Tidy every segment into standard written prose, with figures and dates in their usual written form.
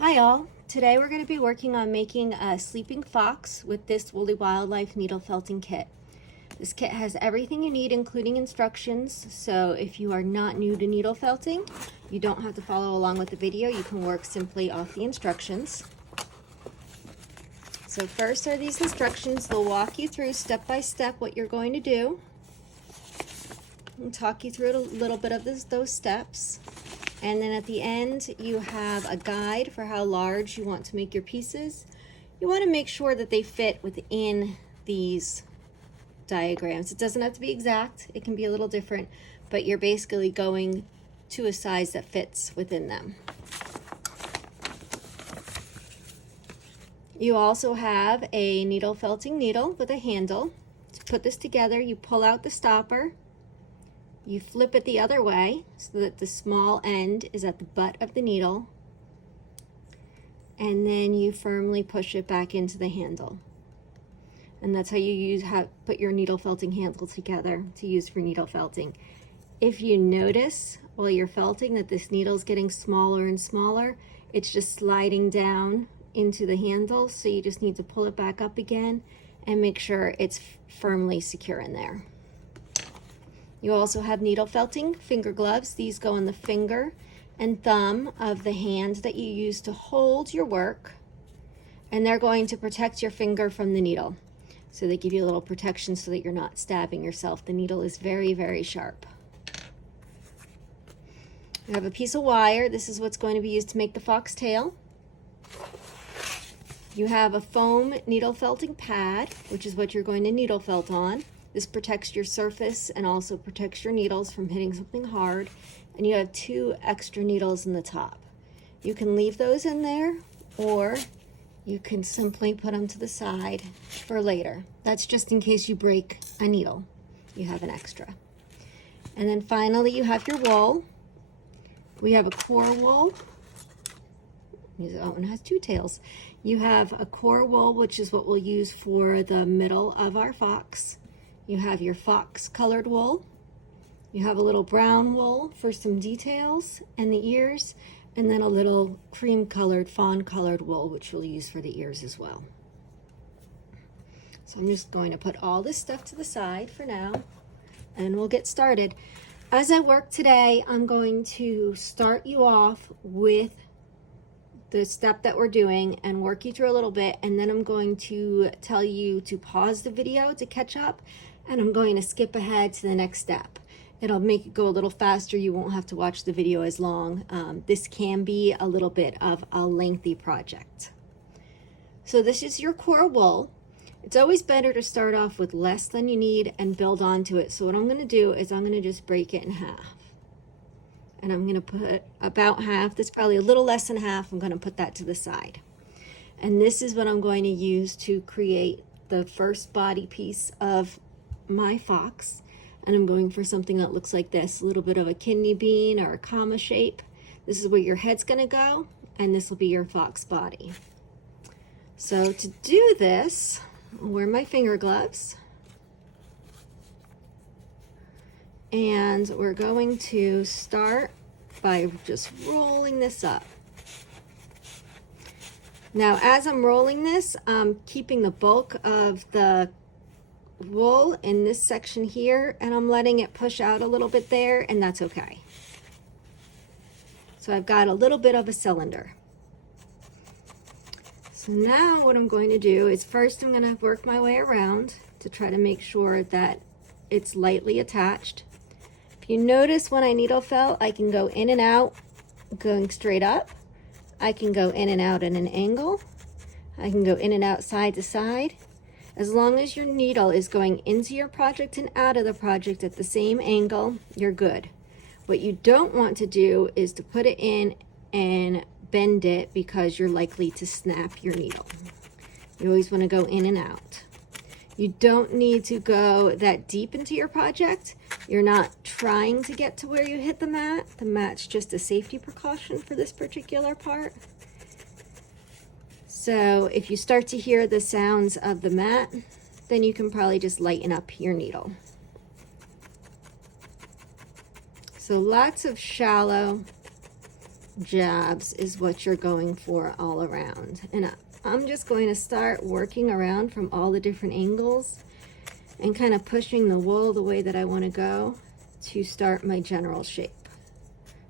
Hi all! Today we're going to be working on making a sleeping fox with this Woolly Wildlife needle felting kit. This kit has everything you need, including instructions, so if you are not new to needle felting, you don't have to follow along with the video. You can work simply off the instructions. So first are these instructions. They'll walk you through step by step what you're going to do and talk you through a little bit of those steps. And then at the end, you have a guide for how large you want to make your pieces. You want to make sure that they fit within these diagrams. It doesn't have to be exact. It can be a little different, but you're basically going to a size that fits within them. You also have a needle felting needle with a handle. To put this together, you pull out the stopper. You flip it the other way so that the small end is at the butt of the needle, and then you firmly push it back into the handle. And that's how you put your needle felting handle together to use for needle felting. If you notice while you're felting that this needle is getting smaller and smaller, it's just sliding down into the handle, so you just need to pull it back up again and make sure it's firmly secure in there. You also have needle felting finger gloves. These go on the finger and thumb of the hand that you use to hold your work, and they're going to protect your finger from the needle. So they give you a little protection so that you're not stabbing yourself. The needle is very, very sharp. You have a piece of wire. This is what's going to be used to make the fox tail. You have a foam needle felting pad, which is what you're going to needle felt on. This protects your surface and also protects your needles from hitting something hard. And you have 2 extra needles in the top. You can leave those in there, or you can simply put them to the side for later. That's just in case you break a needle. You have an extra. And then finally, you have your wool. We have a core wool. That one has 2 tails. You have a core wool, which is what we'll use for the middle of our fox. You have your fox colored wool. You have a little brown wool for some details and the ears, and then a little cream colored, fawn colored wool, which we'll use for the ears as well. So I'm just going to put all this stuff to the side for now, and we'll get started. As I work today, I'm going to start you off with the step that we're doing and work you through a little bit, and then I'm going to tell you to pause the video to catch up, and I'm going to skip ahead to the next step. It'll make it go a little faster. You won't have to watch the video as long. This can be a little bit of a lengthy project. So this is your core wool. It's always better to start off with less than you need and build onto it. So what I'm going to do is I'm going to just break it in half. And I'm going to put about half. That's probably a little less than half. I'm going to put that to the side. And this is what I'm going to use to create the first body piece of my fox. And I'm going for something that looks like this, a little bit of a kidney bean or a comma shape. This is where your head's going to go, and this will be your fox body. So to do this, I'll wear my finger gloves. And we're going to start by just rolling this up. Now, as I'm rolling this, I'm keeping the bulk of the wool in this section here, and I'm letting it push out a little bit there, and that's okay. So I've got a little bit of a cylinder. So now what I'm going to do is first I'm going to work my way around to try to make sure that it's lightly attached. If you notice when I needle felt, I can go in and out going straight up. I can go in and out at an angle. I can go in and out side to side. As long as your needle is going into your project and out of the project at the same angle, you're good. What you don't want to do is to put it in and bend it, because you're likely to snap your needle. You always want to go in and out. You don't need to go that deep into your project. You're not trying to get to where you hit the mat. The mat's just a safety precaution for this particular part. So if you start to hear the sounds of the mat, then you can probably just lighten up your needle. So lots of shallow jabs is what you're going for all around. And I'm just going to start working around from all the different angles and kind of pushing the wool the way that I want to go to start my general shape.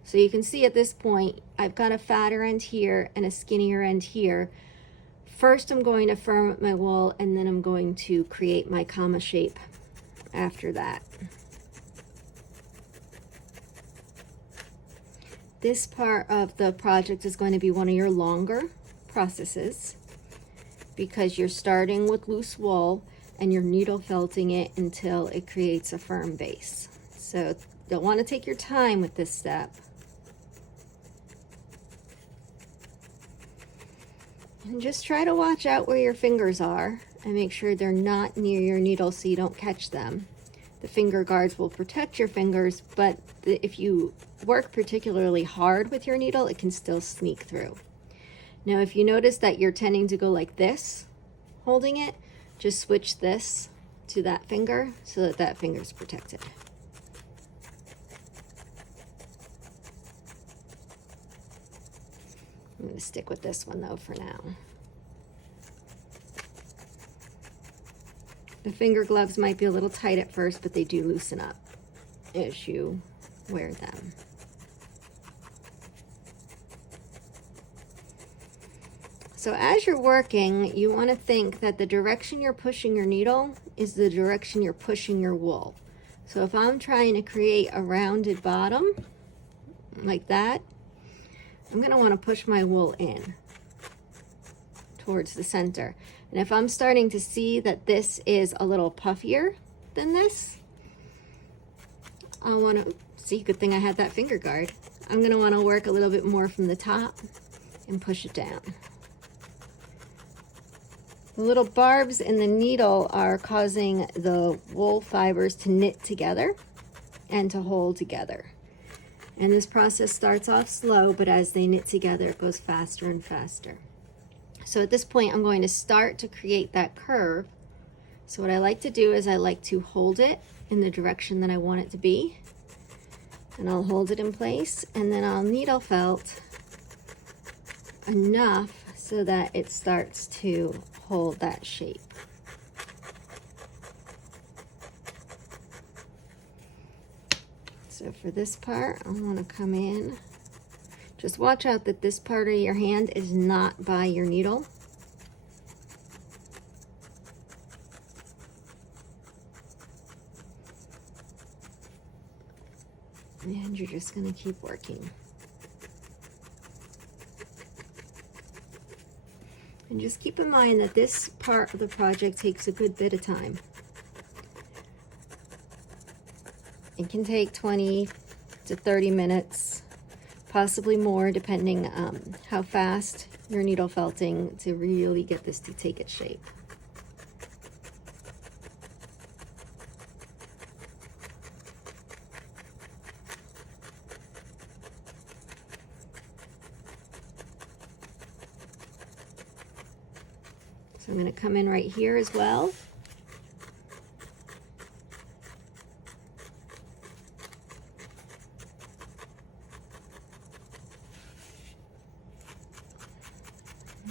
So you can see at this point, I've got a fatter end here and a skinnier end here. First, I'm going to firm up my wool, and then I'm going to create my comma shape after that. This part of the project is going to be one of your longer processes because you're starting with loose wool and you're needle felting it until it creates a firm base. So you'll want to take your time with this step. And just try to watch out where your fingers are and make sure they're not near your needle so you don't catch them. The finger guards will protect your fingers, but if you work particularly hard with your needle, it can still sneak through. Now, if you notice that you're tending to go like this, holding it, just switch this to that finger so that that finger is protected. I'm going to stick with this one though for now. The finger gloves might be a little tight at first, but they do loosen up as you wear them. So as you're working, you want to think that the direction you're pushing your needle is the direction you're pushing your wool. So if I'm trying to create a rounded bottom like that, I'm going to want to push my wool in towards the center. And if I'm starting to see that this is a little puffier than this, I want to see, good thing I had that finger guard. I'm going to want to work a little bit more from the top and push it down. The little barbs in the needle are causing the wool fibers to knit together and to hold together. And this process starts off slow, but as they knit together, it goes faster and faster. So at this point, I'm going to start to create that curve. So what I like to do is I like to hold it in the direction that I want it to be. And I'll hold it in place, and then I'll needle felt enough so that it starts to hold that shape. So for this part, I want to come in. Just watch out that this part of your hand is not by your needle. And you're just going to keep working. And just keep in mind that this part of the project takes a good bit of time. It can take 20 to 30 minutes, possibly more, depending how fast you're needle felting to really get this to take its shape. So I'm going to come in right here as well.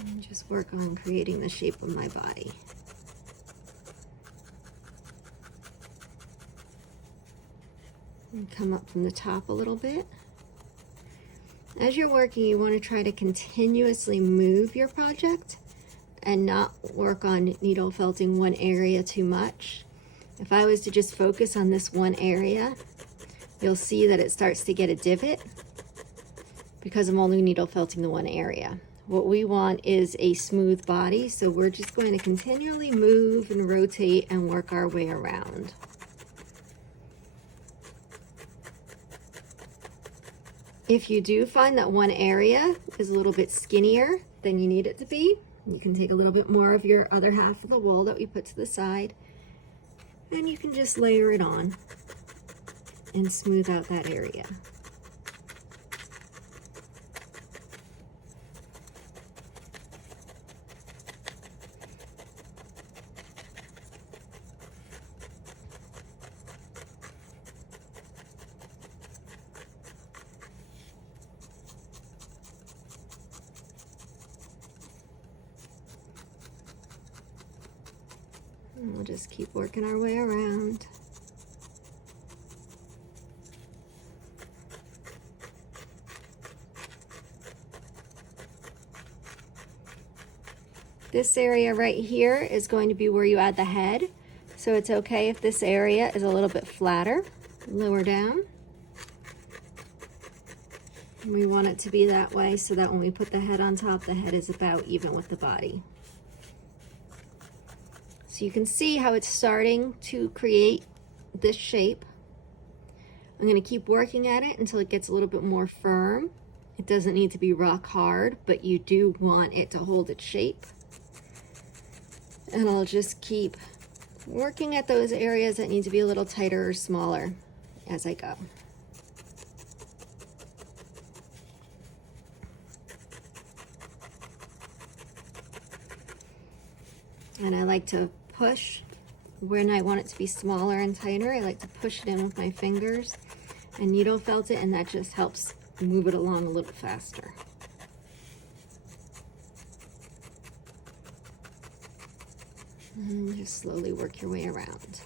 And just work on creating the shape of my body. And come up from the top a little bit. As you're working, you want to try to continuously move your project and not work on needle felting one area too much. If I was to just focus on this one area, you'll see that it starts to get a divot because I'm only needle felting the one area. What we want is a smooth body, so we're just going to continually move and rotate and work our way around. If you do find that one area is a little bit skinnier than you need it to be, you can take a little bit more of your other half of the wool that we put to the side, and you can just layer it on and smooth out that area. And we'll just keep working our way around. This area right here is going to be where you add the head. So it's okay if this area is a little bit flatter, lower down. We want it to be that way so that when we put the head on top, the head is about even with the body. So you can see how it's starting to create this shape. I'm going to keep working at it until it gets a little bit more firm. It doesn't need to be rock hard, but you do want it to hold its shape. And I'll just keep working at those areas that need to be a little tighter or smaller as I go. And I like to push when I want it to be smaller and tighter. I like to push it in with my fingers and needle felt it, and that just helps move it along a little faster. And just slowly work your way around.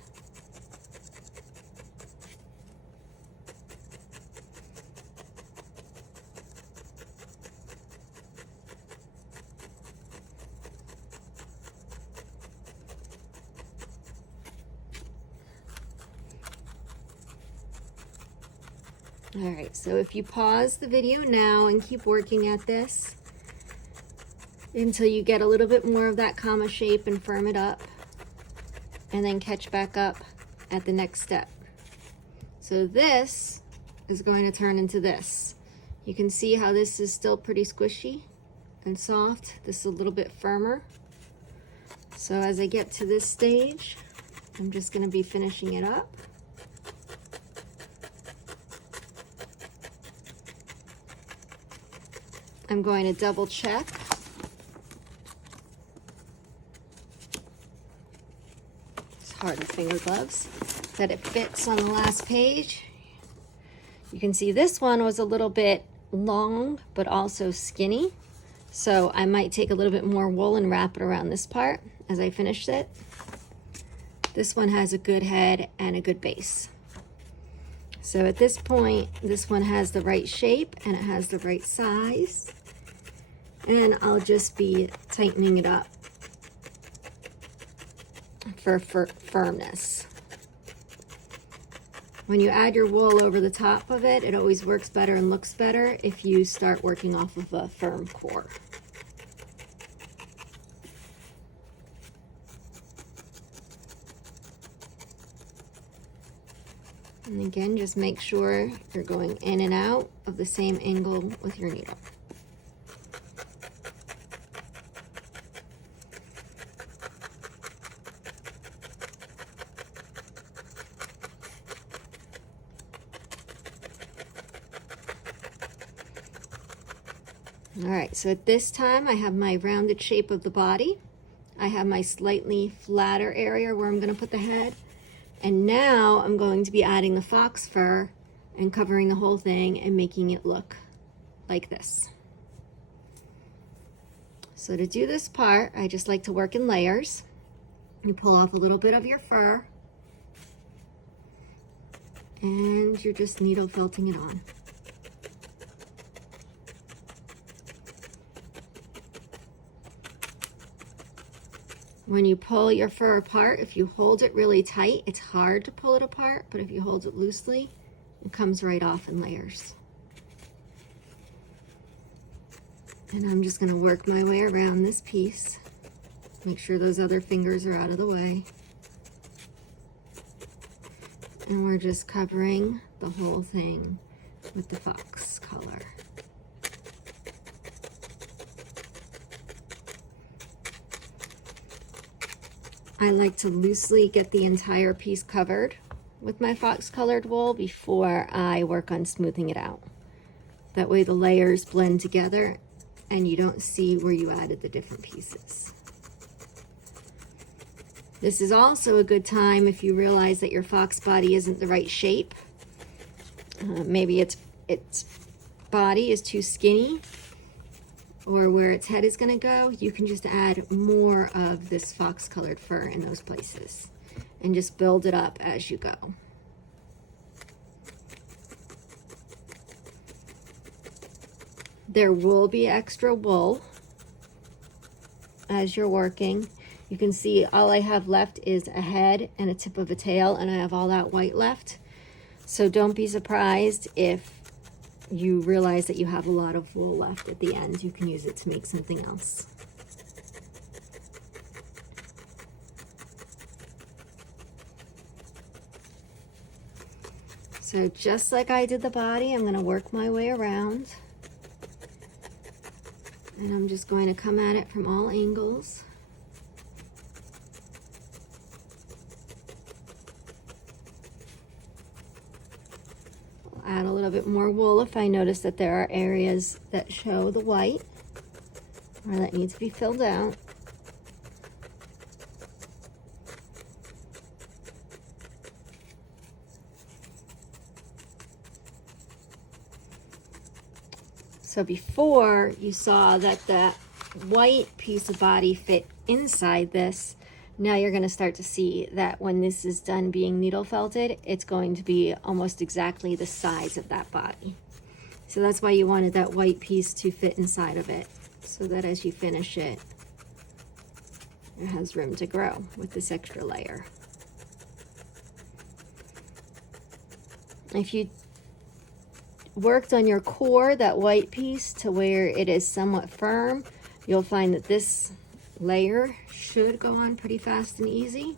All right, so if you pause the video now and keep working at this until you get a little bit more of that comma shape and firm it up, and then catch back up at the next step. So this is going to turn into this. You can see how this is still pretty squishy and soft. This is a little bit firmer. So as I get to this stage, I'm just going to be finishing it up. I'm going to double check it's hard with finger gloves that it fits on the last page. You can see this one was a little bit long but also skinny, so I might take a little bit more wool and wrap it around this part as I finish it. This one has a good head and a good base. So at this point, this one has the right shape and it has the right size. And I'll just be tightening it up for firmness. When you add your wool over the top of it, it always works better and looks better if you start working off of a firm core. And again, just make sure you're going in and out of the same angle with your needle. All right, so at this time I have my rounded shape of the body. I have my slightly flatter area where I'm going to put the head. And now I'm going to be adding the fox fur and covering the whole thing and making it look like this. So to do this part, I just like to work in layers. You pull off a little bit of your fur and you're just needle felting it on. When you pull your fur apart, if you hold it really tight, it's hard to pull it apart, but if you hold it loosely, it comes right off in layers. And I'm just going to work my way around this piece. Make sure those other fingers are out of the way. And we're just covering the whole thing with the fox color. I like to loosely get the entire piece covered with my fox colored wool before I work on smoothing it out. That way the layers blend together and you don't see where you added the different pieces. This is also a good time if you realize that your fox body isn't the right shape. Maybe its body is too skinny or where its head is going to go, you can just add more of this fox colored fur in those places and just build it up as you go. There will be extra wool as you're working. You can see all I have left is a head and a tip of a tail, and I have all that white left. So don't be surprised if you realize that you have a lot of wool left at the end. You can use it to make something else. So just like I did the body, I'm going to work my way around. And I'm just going to come at it from all angles. I'll add a little bit more wool if I notice that there are areas that show the white or that need to be filled out. So before you saw that the white piece of body fit inside this, now you're going to start to see that when this is done being needle felted, it's going to be almost exactly the size of that body. So that's why you wanted that white piece to fit inside of it, so that as you finish it, it has room to grow with this extra layer. If you worked on your core, that white piece, to where it is somewhat firm, you'll find that this layer should go on pretty fast and easy.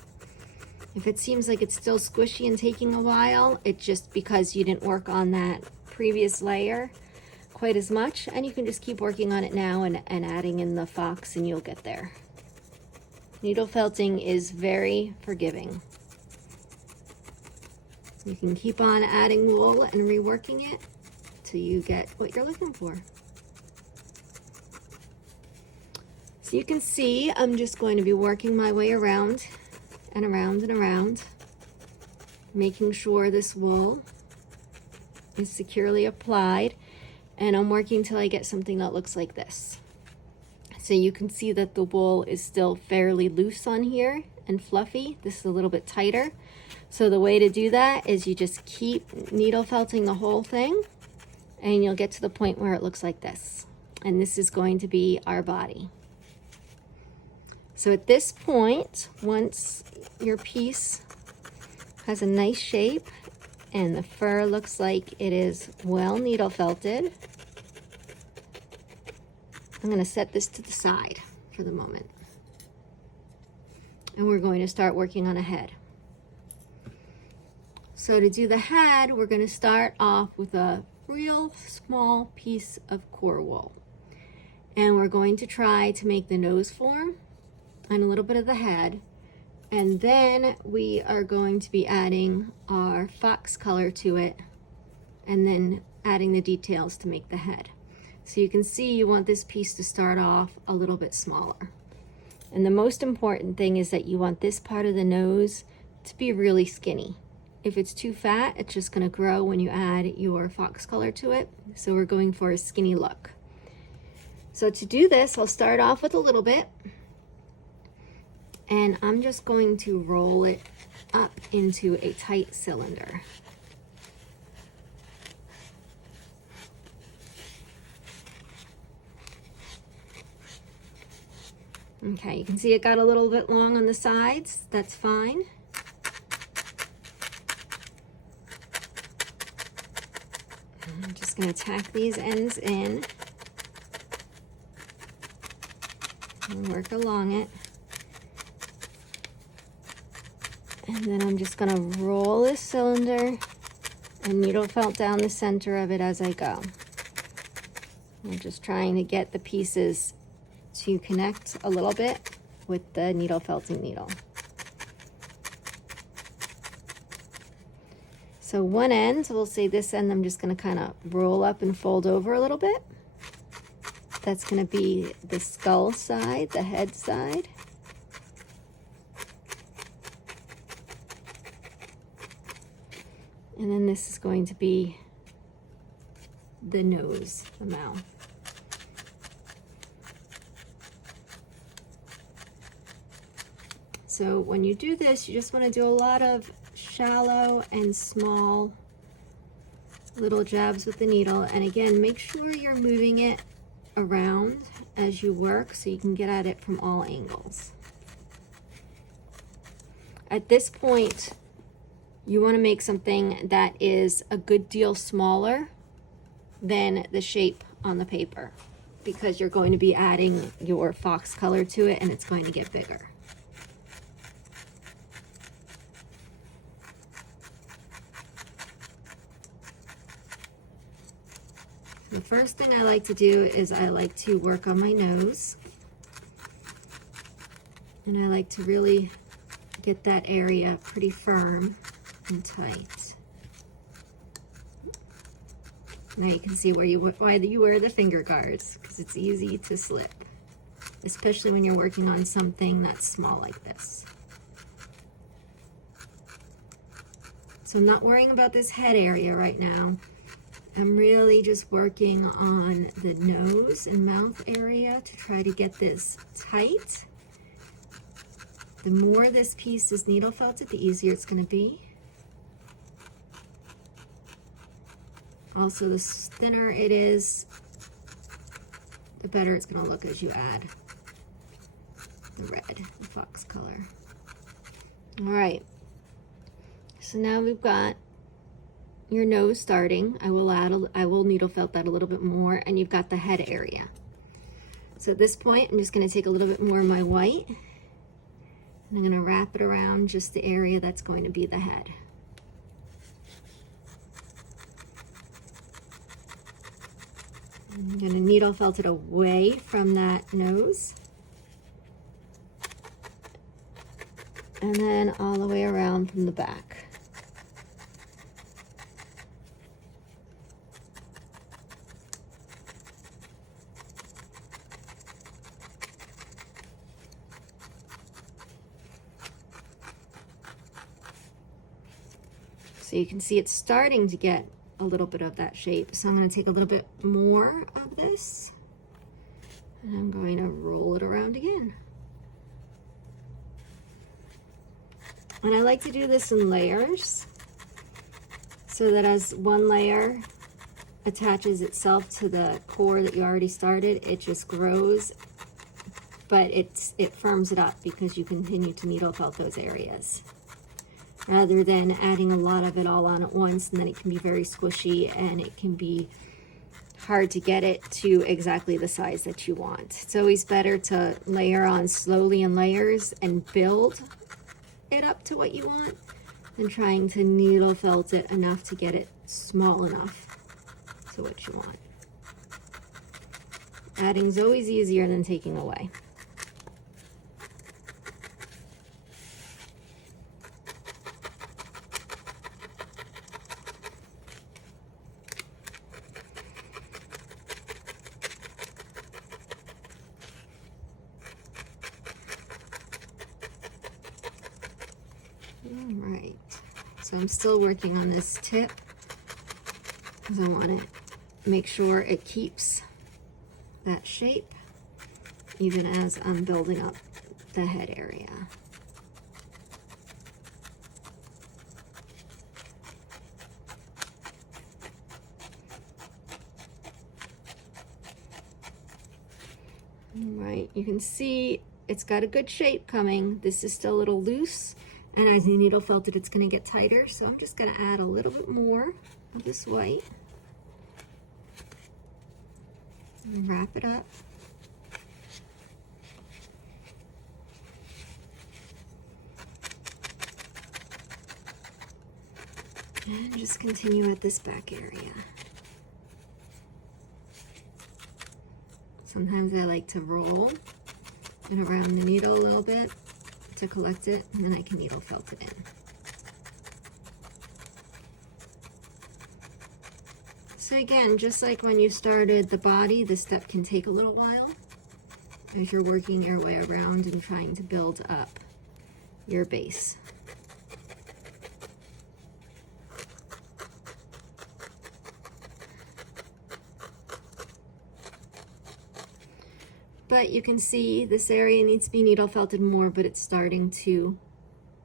If it seems like it's still squishy and taking a while, it's just because you didn't work on that previous layer quite as much, and you can just keep working on it now and adding in the fox and you'll get there. Needle felting is very forgiving. You can keep on adding wool and reworking it till you get what you're looking for. So you can see I'm just going to be working my way around and around and around, making sure this wool is securely applied, and I'm working till I get something that looks like this. So you can see that the wool is still fairly loose on here and fluffy. This is a little bit tighter. So the way to do that is you just keep needle felting the whole thing, and you'll get to the point where it looks like this. And this is going to be our body. So at this point, once your piece has a nice shape and the fur looks like it is well needle felted, I'm going to set this to the side for the moment. And we're going to start working on a head. So to do the head, we're going to start off with a real small piece of core wool. And we're going to try to make the nose form and a little bit of the head. And then we are going to be adding our fox color to it and then adding the details to make the head. So you can see you want this piece to start off a little bit smaller. And the most important thing is that you want this part of the nose to be really skinny. If it's too fat, it's just going to grow when you add your fox color to it. So we're going for a skinny look. So to do this, I'll start off with a little bit. And I'm just going to roll it up into a tight cylinder. Okay, you can see it got a little bit long on the sides. That's fine. I'm just going to tack these ends in and work along it. And then I'm just going to roll this cylinder and needle felt down the center of it as I go. I'm just trying to get the pieces to connect a little bit with the needle felting needle. So one end, we'll say this end, I'm just going to kind of roll up and fold over a little bit. That's going to be the skull side, the head side. And then this is going to be the nose, the mouth. So when you do this, you just want to do a lot of shallow and small little jabs with the needle. And again, make sure you're moving it around as you work so you can get at it from all angles. At this point, you want to make something that is a good deal smaller than the shape on the paper, because you're going to be adding your fox color to it and it's going to get bigger. The first thing I like to do is I like to work on my nose, and I like to really get that area pretty firm and tight. Now you can see why you wear the finger guards, because it's easy to slip, especially when you're working on something that's small like this. So I'm not worrying about this head area right now. I'm really just working on the nose and mouth area to try to get this tight. The more this piece is needle felted, the easier it's going to be. Also, the thinner it is, the better it's going to look as you add the red, the fox color. All right, so now we've got your nose starting. I will needle felt that a little bit more, and you've got the head area. So at this point, I'm just going to take a little bit more of my white, and I'm going to wrap it around just the area that's going to be the head. I'm going to needle felt it away from that nose, and then all the way around from the back. So you can see it's starting to get a little bit of that shape. So I'm going to take a little bit more of this, and I'm going to roll it around again. And I like to do this in layers, so that as one layer attaches itself to the core that you already started, it just grows, but it firms it up because you continue to needle felt those areas, rather than adding a lot of it all on at once, and then it can be very squishy and it can be hard to get it to exactly the size that you want. It's always better to layer on slowly in layers and build it up to what you want than trying to needle felt it enough to get it small enough to what you want. Adding's always easier than taking away. All right, so I'm still working on this tip because I want to make sure it keeps that shape even as I'm building up the head area. All right, you can see it's got a good shape coming. This is still a little loose, and as you needle felt it, it's going to get tighter. So I'm just going to add a little bit more of this white and wrap it up. And just continue at this back area. Sometimes I like to roll it around the needle a little bit to collect it, and then I can needle felt it in. So again, just like when you started the body, this step can take a little while as you're working your way around and trying to build up your base. but you can see this area needs to be needle felted more, but it's starting to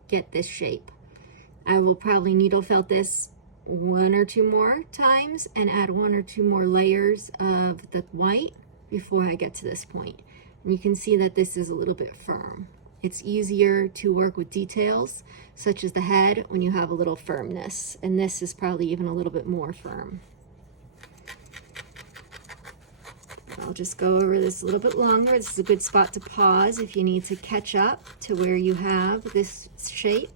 get this shape. I will probably needle felt this 1 or 2 more times and add 1 or 2 more layers of the white before I get to this point. And you can see that this is a little bit firm. It's easier to work with details such as the head when you have a little firmness, and this is probably even a little bit more firm. I'll just go over this a little bit longer. This is a good spot to pause if you need to catch up to where you have this shape.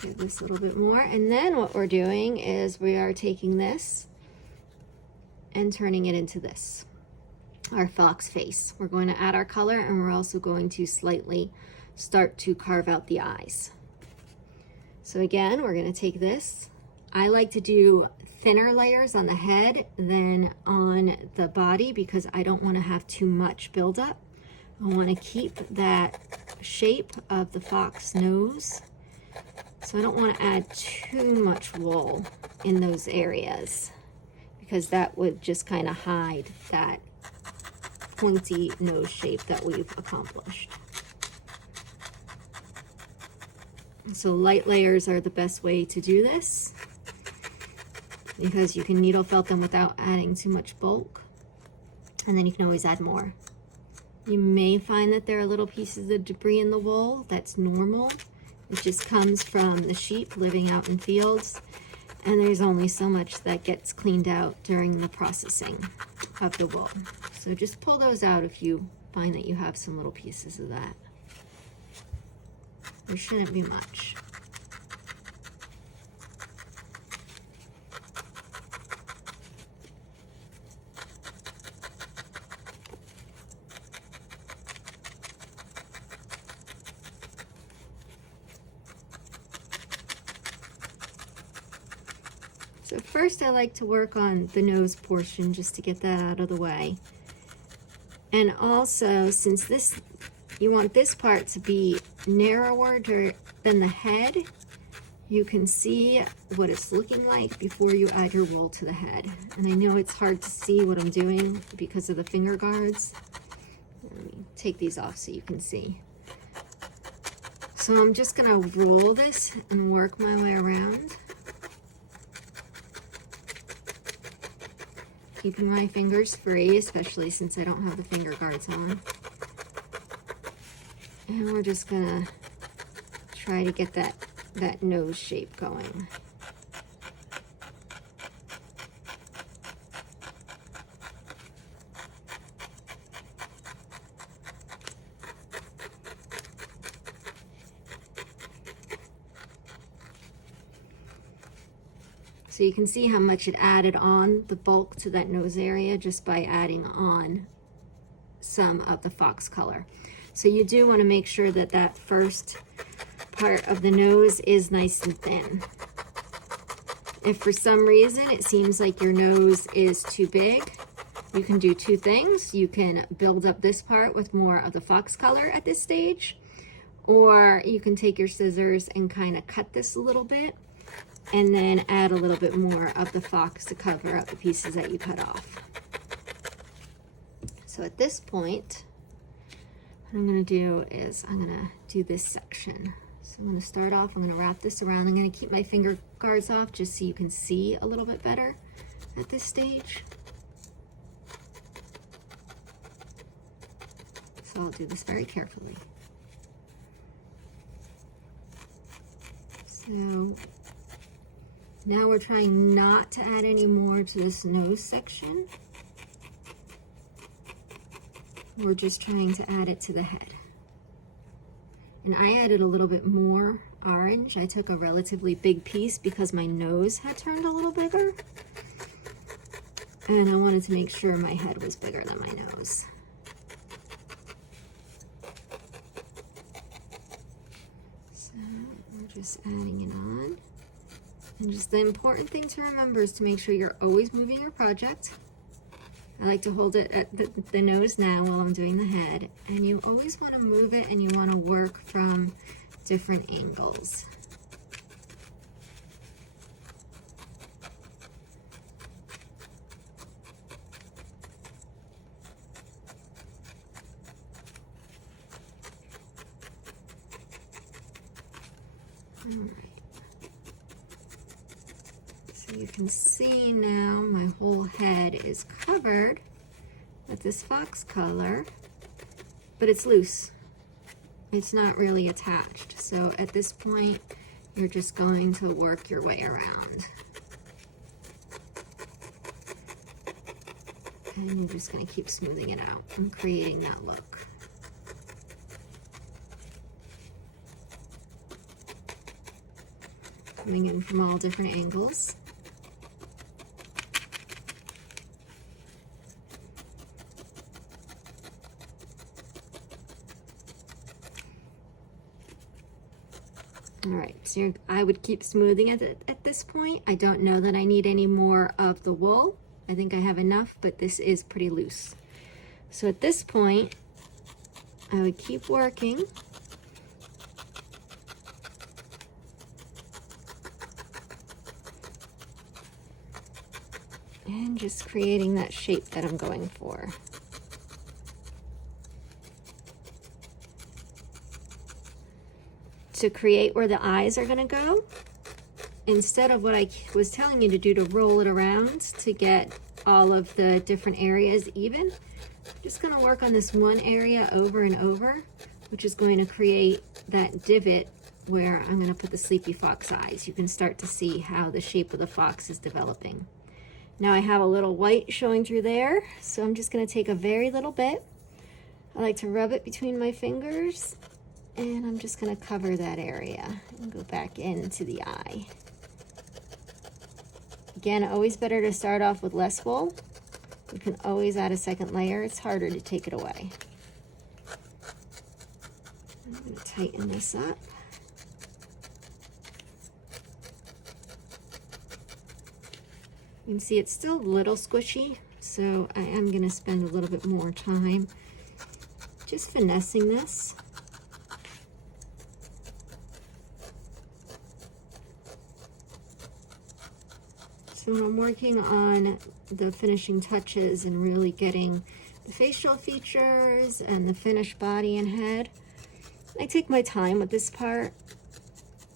Give this a little bit more, and then what we're doing is we are taking this and turning it into this, our fox face. We're going to add our color, and we're also going to slightly start to carve out the eyes. So again, we're going to take this. I like to do thinner layers on the head than on the body because I don't want to have too much buildup. I want to keep that shape of the fox nose. So I don't want to add too much wool in those areas because that would just kind of hide that pointy nose shape that we've accomplished. So light layers are the best way to do this because you can needle felt them without adding too much bulk, and then you can always add more. You may find that there are little pieces of debris in the wool. That's normal. It just comes from the sheep living out in fields, and there's only so much that gets cleaned out during the processing of the wool. So just pull those out if you find that you have some little pieces of that. There shouldn't be much. So first I like to work on the nose portion just to get that out of the way. And also, since this, you want this part to be narrower than the head, you can see what it's looking like before you add your wool to the head. And I know it's hard to see what I'm doing because of the finger guards. Let me take these off so you can see. So I'm just gonna roll this and work my way around, keeping my fingers free, especially since I don't have the finger guards on. And we're just gonna try to get that nose shape going. So you can see how much it added on the bulk to that nose area just by adding on some of the fox color. So you do want to make sure that that first part of the nose is nice and thin. If for some reason it seems like your nose is too big, you can do 2 things. You can build up this part with more of the fox color at this stage, or you can take your scissors and kind of cut this a little bit and then add a little bit more of the fox to cover up the pieces that you cut off. So at this point, what I'm going to do is I'm going to do this section. So I'm going to start off, I'm going to wrap this around. I'm going to keep my finger guards off just so you can see a little bit better at this stage. So I'll do this very carefully. So now we're trying not to add any more to this nose section. We're just trying to add it to the head. And I added a little bit more orange. I took a relatively big piece because my nose had turned a little bigger. And I wanted to make sure my head was bigger than my nose. So we're just adding it on. And just the important thing to remember is to make sure you're always moving your project. I like to hold it at the nose now while I'm doing the head, and you always want to move it and you want to work from different angles. All right. So you can see now my whole head is covered with this fox color, but it's loose. It's not really attached. So at this point, you're just going to work your way around. And you're just going to keep smoothing it out and creating that look. Coming in from all different angles. All right, so I would keep smoothing it at this point. I don't know that I need any more of the wool. I think I have enough, but this is pretty loose. So at this point, I would keep working. And just creating that shape that I'm going for. To create where the eyes are gonna go, instead of what I was telling you to do, to roll it around to get all of the different areas even, I'm just gonna work on this one area over and over, which is going to create that divot where I'm gonna put the sleepy fox eyes. You can start to see how the shape of the fox is developing. Now I have a little white showing through there, so I'm just gonna take a very little bit. I like to rub it between my fingers, and I'm just gonna cover that area and go back into the eye. Again, always better to start off with less wool. You can always add a second layer. It's harder to take it away. I'm gonna tighten this up. You can see it's still a little squishy, so I am gonna spend a little bit more time just finessing this. So when I'm working on the finishing touches and really getting the facial features and the finished body and head, I take my time with this part,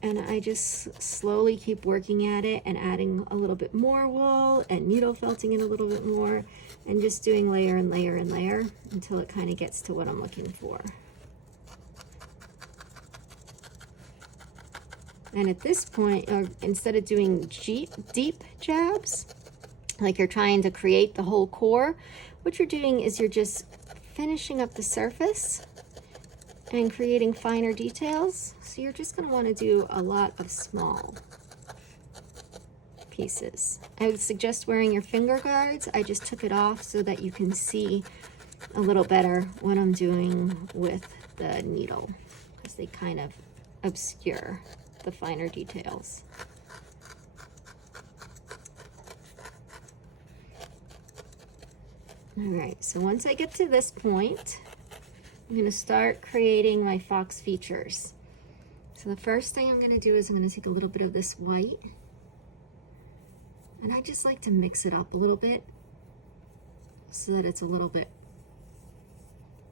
and I just slowly keep working at it and adding a little bit more wool and needle felting it a little bit more, and just doing layer and layer and layer until it kind of gets to what I'm looking for. And at this point, instead of doing deep jabs, like you're trying to create the whole core, what you're doing is you're just finishing up the surface and creating finer details. So you're just going to want to do a lot of small pieces. I would suggest wearing your finger guards. I just took it off so that you can see a little better what I'm doing with the needle, because they kind of obscure the finer details. All right, so once I get to this point, I'm going to start creating my fox features. So the first thing I'm going to do is I'm going to take a little bit of this white, and I just like to mix it up a little bit so that it's a little bit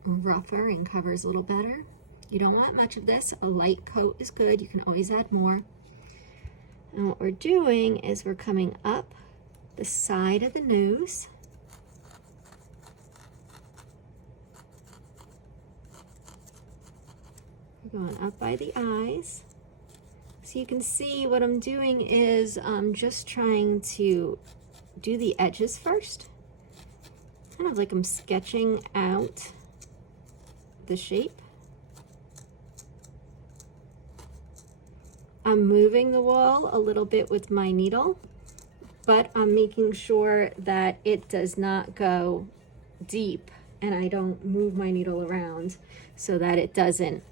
rougher and covers a little better. You don't want much of this. A light coat is good. You can always add more. And what we're doing is we're coming up the side of the nose. We're going up by the eyes. So you can see what I'm doing is I'm just trying to do the edges first. Kind of like I'm sketching out the shape. I'm moving the wool a little bit with my needle, but I'm making sure that it does not go deep and I don't move my needle around so that it doesn't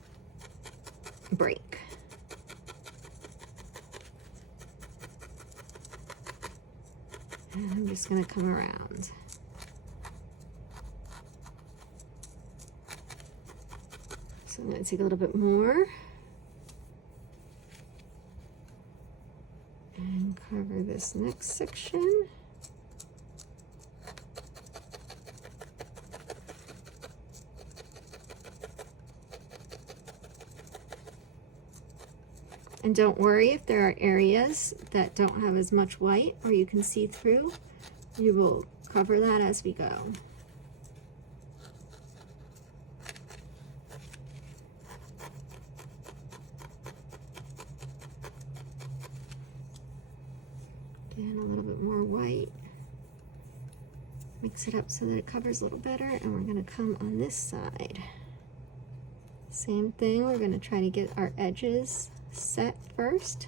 break. And I'm just going to come around. So I'm going to take a little bit more and cover this next section. And don't worry if there are areas that don't have as much white or you can see through. You will cover that as we go. Again, a little bit more white. Mix it up so that it covers a little better, and we're going to come on this side. Same thing, we're going to try to get our edges set first,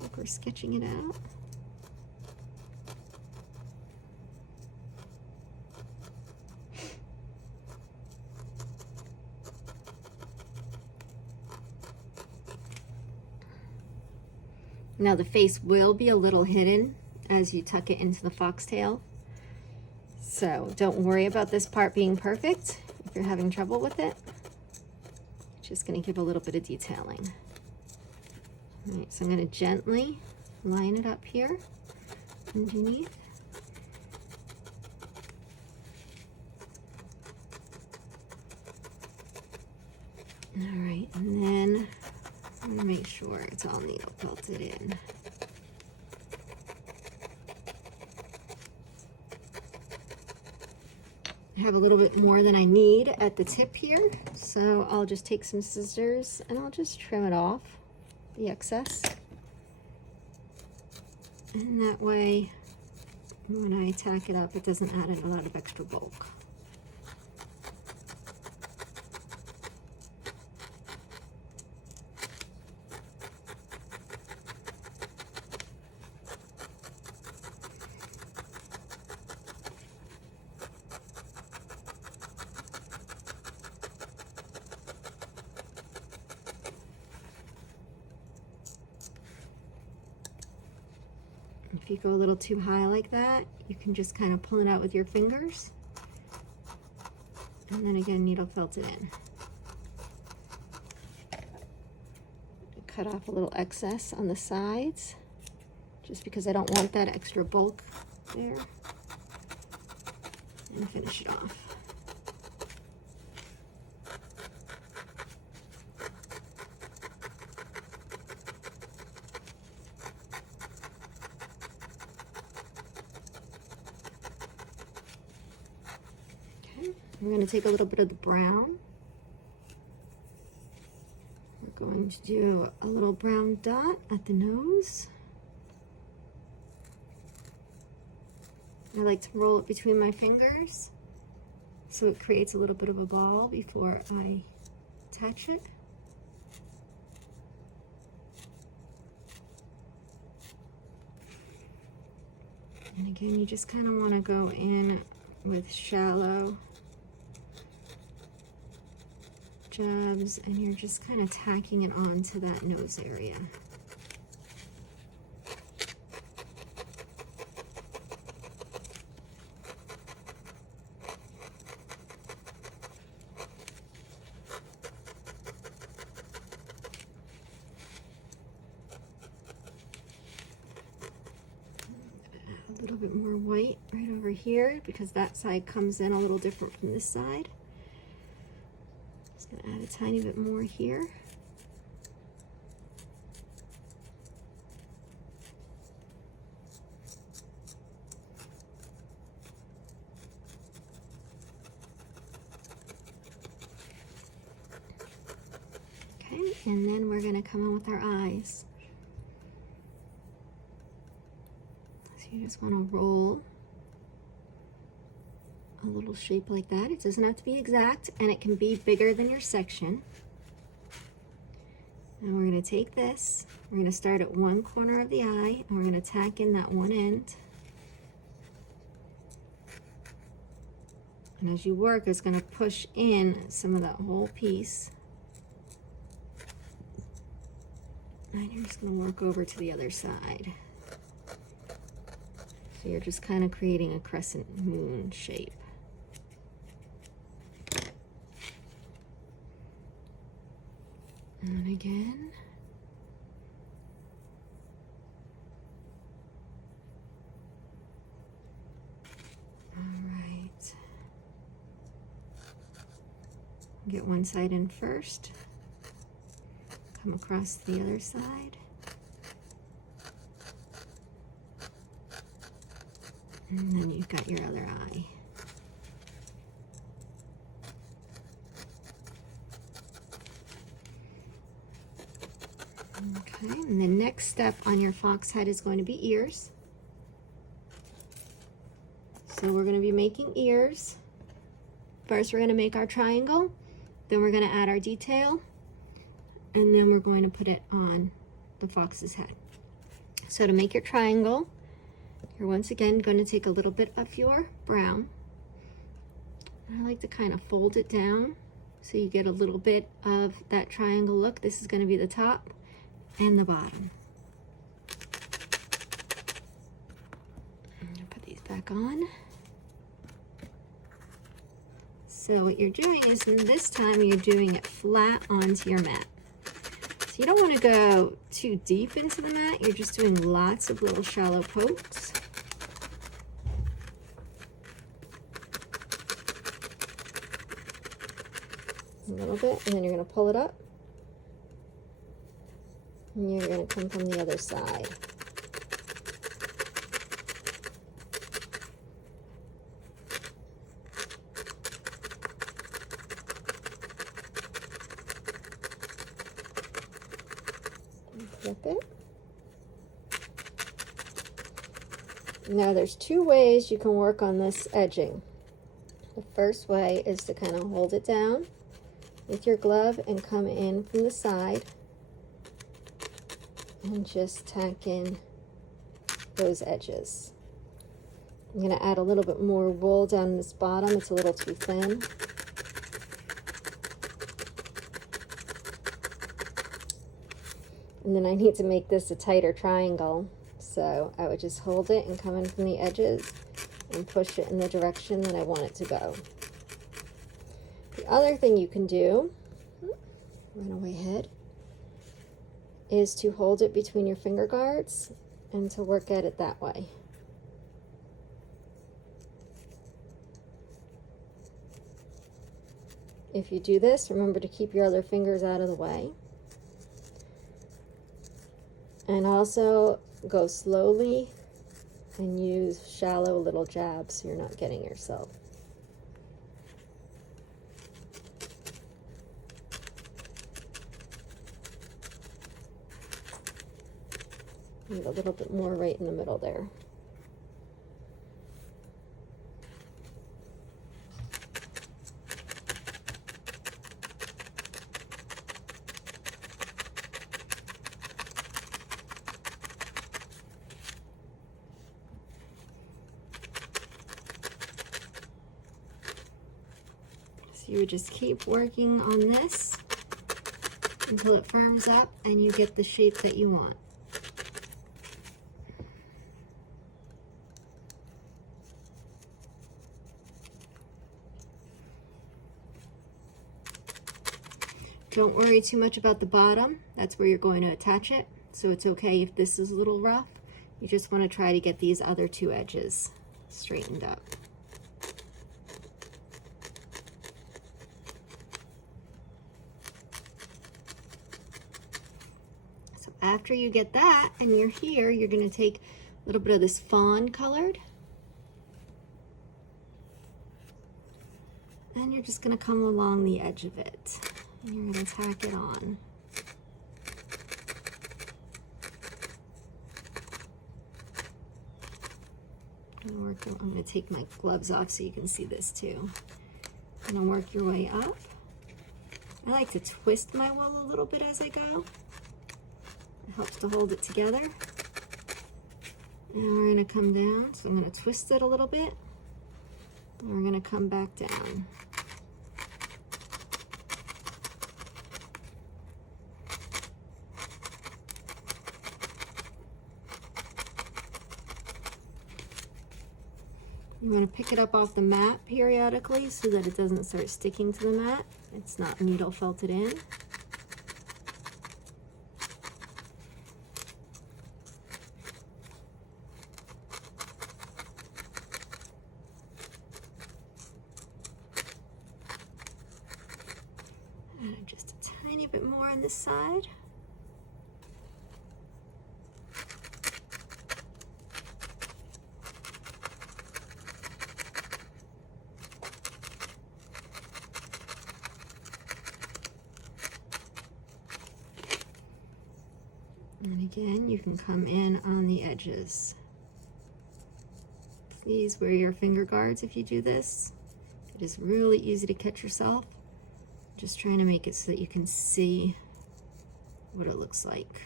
like we're sketching it out. Now the face will be a little hidden as you tuck it into the foxtail. So don't worry about this part being perfect if you're having trouble with it. Just gonna give a little bit of detailing. All right, so I'm gonna gently line it up here underneath. All right, and then I'm gonna make sure it's all needle felted in. I have a little bit more than I need at the tip here, so I'll just take some scissors and I'll just trim it off, the excess. And that way, when I tack it up, it doesn't add in a lot of extra bulk. If you go a little too high like that, you can just kind of pull it out with your fingers. And then again, needle felt it in. Cut off a little excess on the sides, just because I don't want that extra bulk there. And finish it off. We're going to take a little bit of the brown. We're going to do a little brown dot at the nose. I like to roll it between my fingers so it creates a little bit of a ball before I attach it. And again, you just kind of want to go in with shallow jabs, and you're just kind of tacking it onto that nose area. A little bit more white right over here because that side comes in a little different from this side. Just gonna add a tiny bit more here. Okay, and then we're gonna come in with our eyes. So you just wanna roll a little shape like that. It doesn't have to be exact, and it can be bigger than your section. Now we're going to take this, we're going to start at one corner of the eye, and we're going to tack in that one end. And as you work, it's going to push in some of that whole piece. And you're just going to work over to the other side. So you're just kind of creating a crescent moon shape. And again. All right. Get one side in first. come across the other side. And then you've got your other eye. Okay, and the next step on your fox head is going to be ears. So we're going to be making ears. First we're going to make our triangle, then we're going to add our detail, and then we're going to put it on the fox's head. So to make your triangle, you're once again going to take a little bit of your brown. I like to kind of fold it down so you get a little bit of that triangle look. This is going to be the top and the bottom. I'm going to put these back on. So what you're doing is this time you're doing it flat onto your mat. So you don't want to go too deep into the mat. You're just doing lots of little shallow pokes. A little bit, and then you're going to pull it up. And you're going to come from the other side. Flip it. Now there's two ways you can work on this edging. The first way is to kind of hold it down with your glove and come in from the side and just tack in those edges. I'm going to add a little bit more wool down this bottom. It's a little too thin. And then I need to make this a tighter triangle, so I would just hold it and come in from the edges and push it in the direction that I want it to go. The other thing you can do, run away head, is to hold it between your finger guards and to work at it that way. If you do this, remember to keep your other fingers out of the way. And also go slowly and use shallow little jabs so you're not getting yourself. And a little bit more right in the middle there. So you would just keep working on this until it firms up and you get the shape that you want. Don't worry too much about the bottom. That's where you're going to attach it. So it's okay if this is a little rough. You just want to try to get these other two edges straightened up. So after you get that and you're here, you're going to take a little bit of this fawn colored. And you're just going to come along the edge of it. And you're going to tack it on. I'm going to take my gloves off so you can see this too. I'm going to work your way up. I like to twist my wool a little bit as I go. It helps to hold it together. And we're going to come down. So I'm going to twist it a little bit. And we're going to come back down. You want to pick it up off the mat periodically so that it doesn't start sticking to the mat. It's not needle felted in. Add just a tiny bit more on this side. Again, you can come in on the edges. Please wear your finger guards if you do this. It is really easy to cut yourself. Just trying to make it so that you can see what it looks like.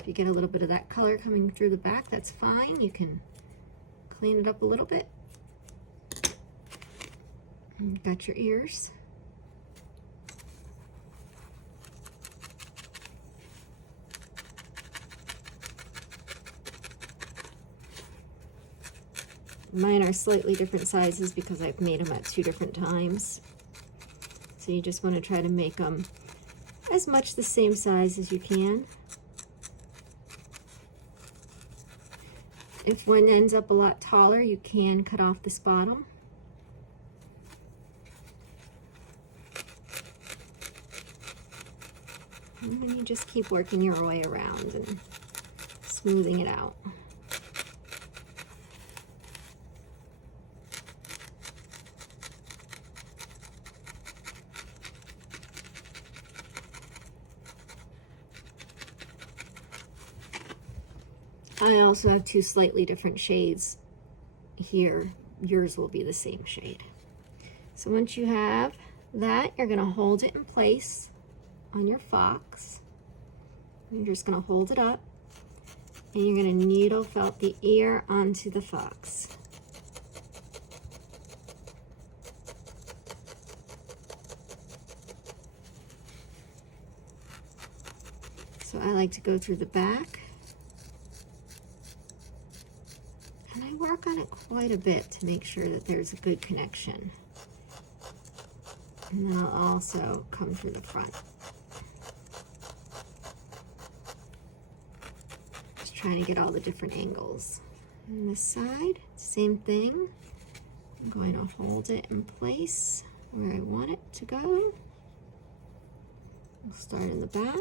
If you get a little bit of that color coming through the back, that's fine. You can clean it up a little bit. And you've got your ears. Mine are slightly different sizes because I've made them at 2 different times. So you just want to try to make them as much the same size as you can. If one ends up a lot taller, you can cut off this bottom. And then you just keep working your way around and smoothing it out. I also have 2 slightly different shades here. Yours will be the same shade. So once you have that, you're going to hold it in place on your fox. You're just going to hold it up, and you're going to needle felt the ear onto the fox. So I like to go through the back. And I work on it quite a bit to make sure that there's a good connection. And then I'll also come through the front. Just trying to get all the different angles. On this side, same thing. I'm going to hold it in place where I want it to go. We'll start in the back.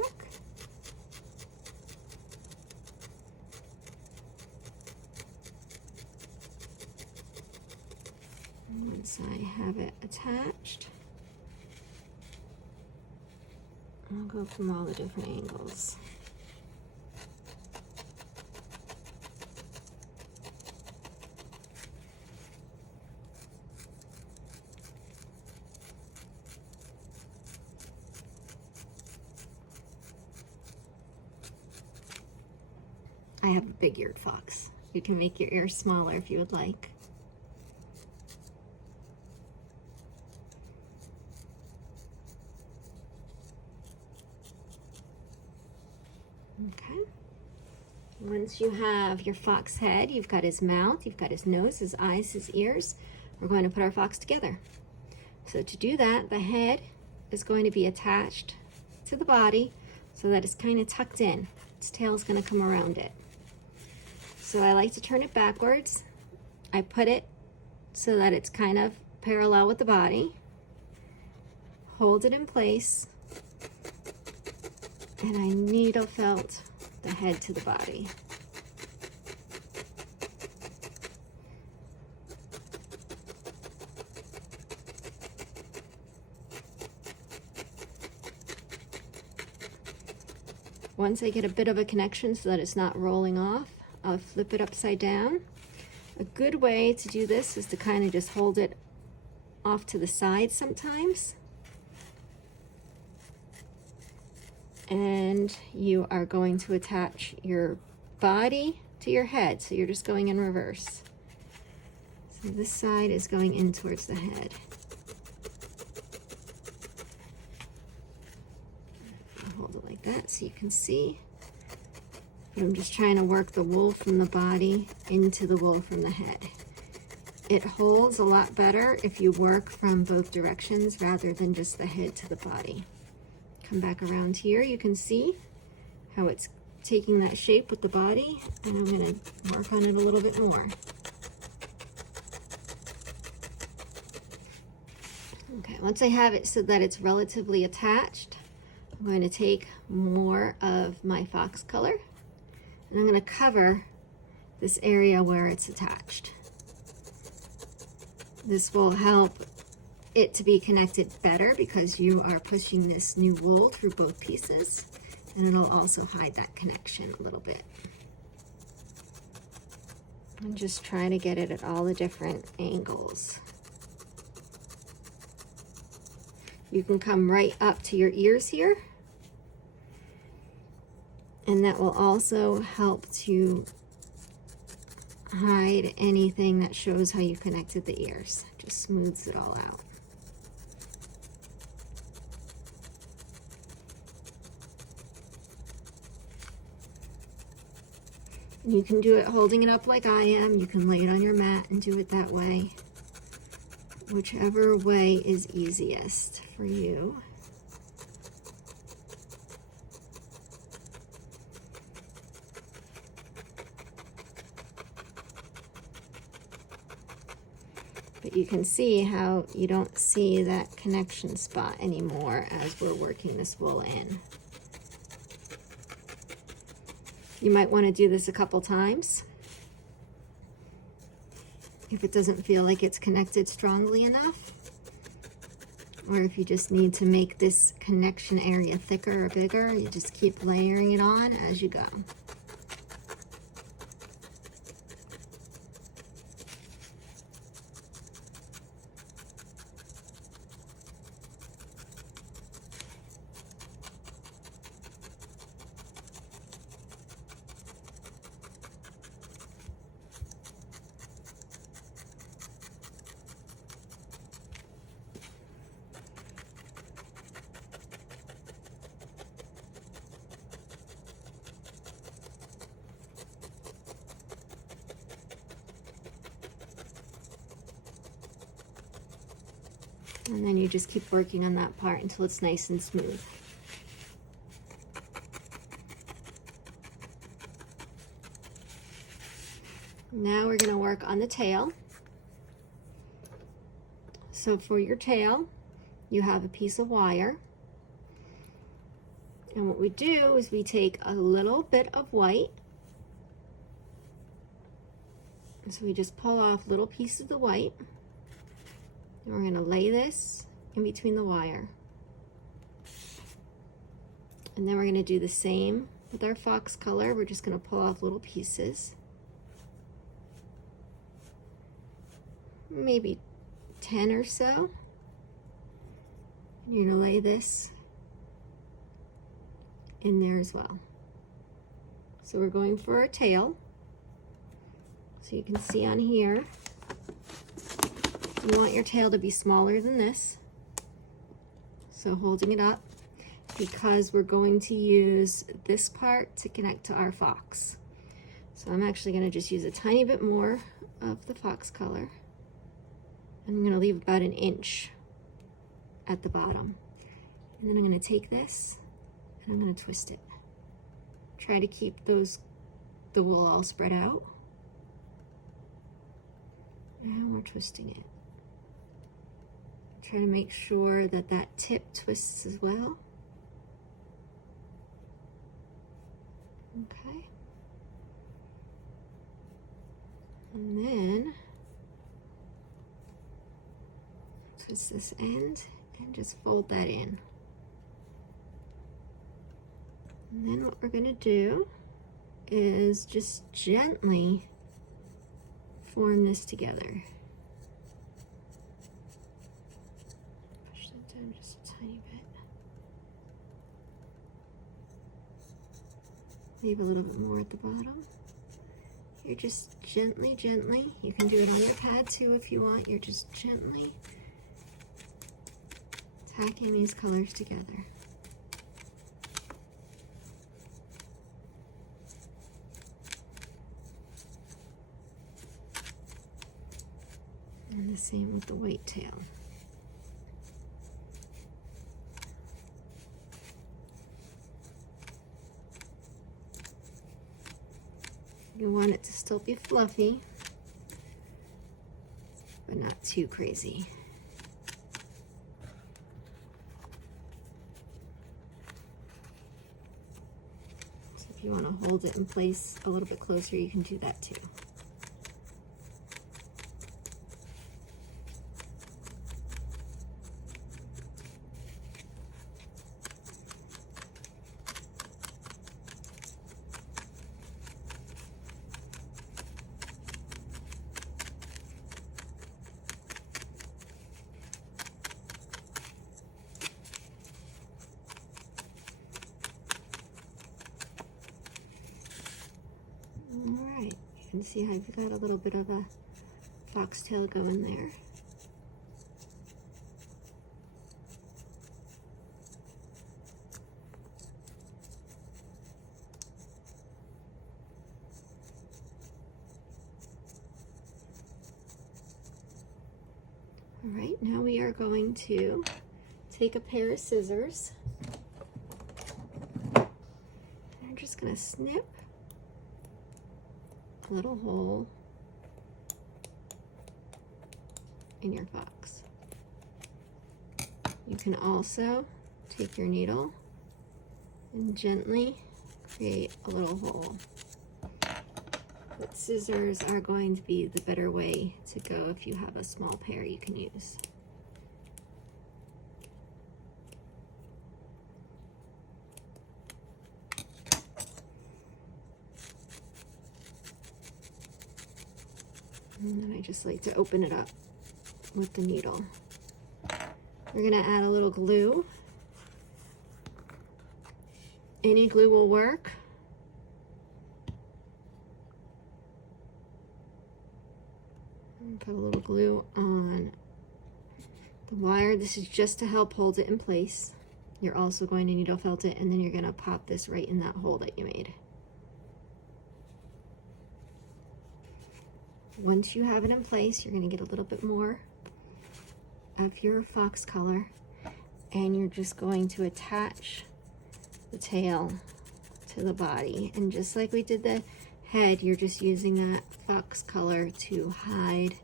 Once I have it attached, I'll go from all the different angles. I have a big-eared fox. You can make your ears smaller if you would like. Okay. Once you have your fox head, you've got his mouth, you've got his nose, his eyes, his ears, we're going to put our fox together. So to do that, the head is going to be attached to the body so that it's kind of tucked in. Its tail is going to come around it. So I like to turn it backwards. I put it so that it's kind of parallel with the body. Hold it in place. And I needle felt the head to the body. Once I get a bit of a connection so that it's not rolling off, I'll flip it upside down. A good way to do this is to kind of just hold it off to the side sometimes. And you are going to attach your body to your head, so you're just going in reverse. So this side is going in towards the head. I'll hold it like that so you can see. But I'm just trying to work the wool from the body into the wool from the head. It holds a lot better if you work from both directions rather than just the head to the body. Come back around here, you can see how it's taking that shape with the body, and I'm going to work on it a little bit more. Okay, once I have it so that it's relatively attached, I'm going to take more of my fox color, and I'm going to cover this area where it's attached. This will help it to be connected better because you are pushing this new wool through both pieces, and it'll also hide that connection a little bit. And just try to get it at all the different angles. You can come right up to your ears here, and that will also help to hide anything that shows how you connected the ears. Just smooths it all out. You can do it holding it up like I am. You can lay it on your mat and do it that way. Whichever way is easiest for you. But you can see how you don't see that connection spot anymore as we're working this wool in. You might want to do this a couple times if it doesn't feel like it's connected strongly enough, or if you just need to make this connection area thicker or bigger, you just keep layering it on as you go. And then you just keep working on that part until it's nice and smooth. Now we're going to work on the tail. So for your tail, you have a piece of wire. And what we do is we take a little bit of white. So we just pull off little pieces of the white. And we're going to lay this in between the wire. And then we're going to do the same with our fox color. We're just going to pull off little pieces. Maybe 10 or so. And you're going to lay this in there as well. So we're going for our tail. So you can see on here, you want your tail to be smaller than this. So holding it up, because we're going to use this part to connect to our fox. So I'm actually going to just use a tiny bit more of the fox color. I'm going to leave about 1 inch at the bottom. And then I'm going to take this and I'm going to twist it. Try to keep the wool all spread out. And we're twisting it. Try to make sure that that tip twists as well. Okay. And then twist this end and just fold that in. And then what we're going to do is just gently form this together. Push that down just a tiny bit. Leave a little bit more at the bottom. You're just gently, you can do it on your pad too if you want, you're just gently tacking these colors together. And the same with the white tail. You want it to still be fluffy, but not too crazy. So if you want to hold it in place a little bit closer, you can do that too. can see I've got a little bit of a foxtail going there. All right, now we are going to take a pair of scissors. I'm just going to snip a little hole in your fox. You can also take your needle and gently create a little hole. But scissors are going to be the better way to go. If you have a small pair you can use. And then I just like to open it up with the needle. We're going to add a little glue. Any glue will work. Put a little glue on the wire. This is just to help hold it in place. You're also going to needle felt it, and then you're going to pop this right in that hole that you made. Once you have it in place, you're going to get a little bit more of your fox color, and you're just going to attach the tail to the body. And just like we did the head, you're just using that fox color to hide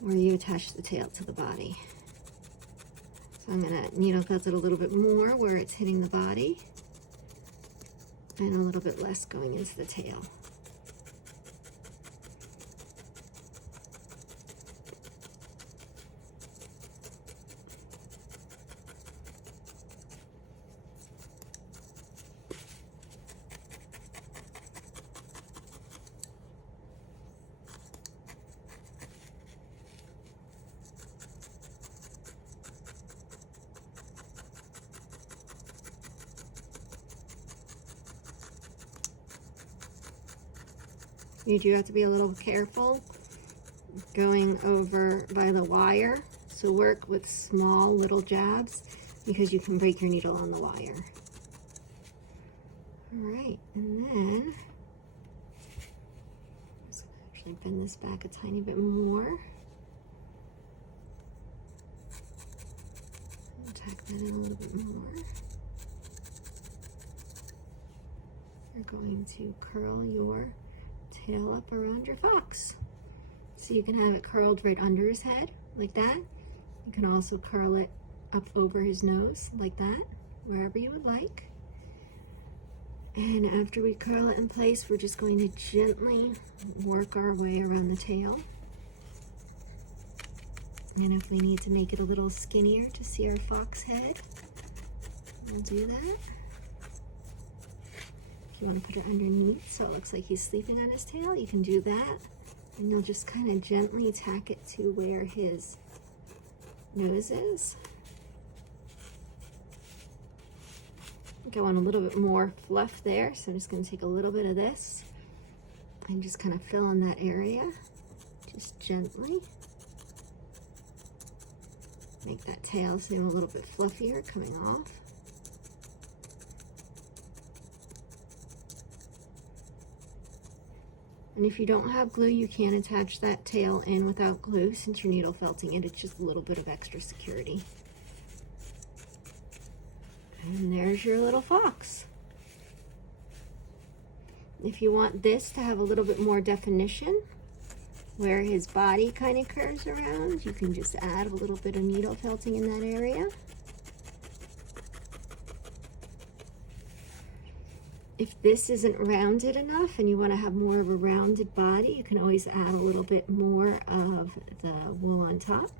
where you attach the tail to the body. So I'm going to needle felt it a little bit more where it's hitting the body, and a little bit less going into the tail. You do have to be a little careful going over by the wire, so work with small little jabs because you can break your needle on the wire. All right, and then I'm just gonna actually bend this back a tiny bit more. Tack that in a little bit more. You're going to curl your tail up around your fox. So you can have it curled right under his head, like that. You can also curl it up over his nose, like that, wherever you would like. And after we curl it in place, we're just going to gently work our way around the tail. And if we need to make it a little skinnier to see our fox head, we'll do that. You want to put it underneath so it looks like he's sleeping on his tail, you can do that. And you'll just kind of gently tack it to where his nose is. I think I want a little bit more fluff there, so I'm just going to take a little bit of this and just kind of fill in that area, just gently. Make that tail seem a little bit fluffier coming off. And if you don't have glue, you can attach that tail in without glue. Since you're needle felting it, it's just a little bit of extra security. And there's your little fox. If you want this to have a little bit more definition, where his body kind of curves around, you can just add a little bit of needle felting in that area. If this isn't rounded enough and you want to have more of a rounded body, you can always add a little bit more of the wool on top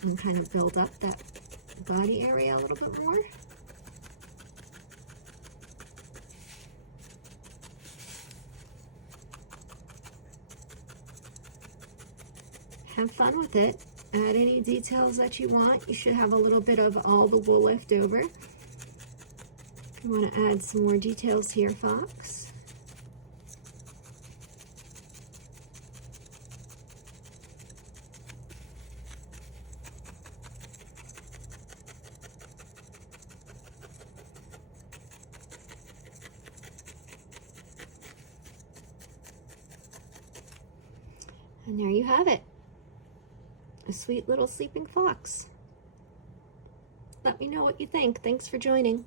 and kind of build up that body area a little bit more. Have fun with it. Add any details that you want. You should have a little bit of all the wool left over. You want to add some more details to your fox. And there you have it. A sweet little sleeping fox. Let me know what you think. Thanks for joining.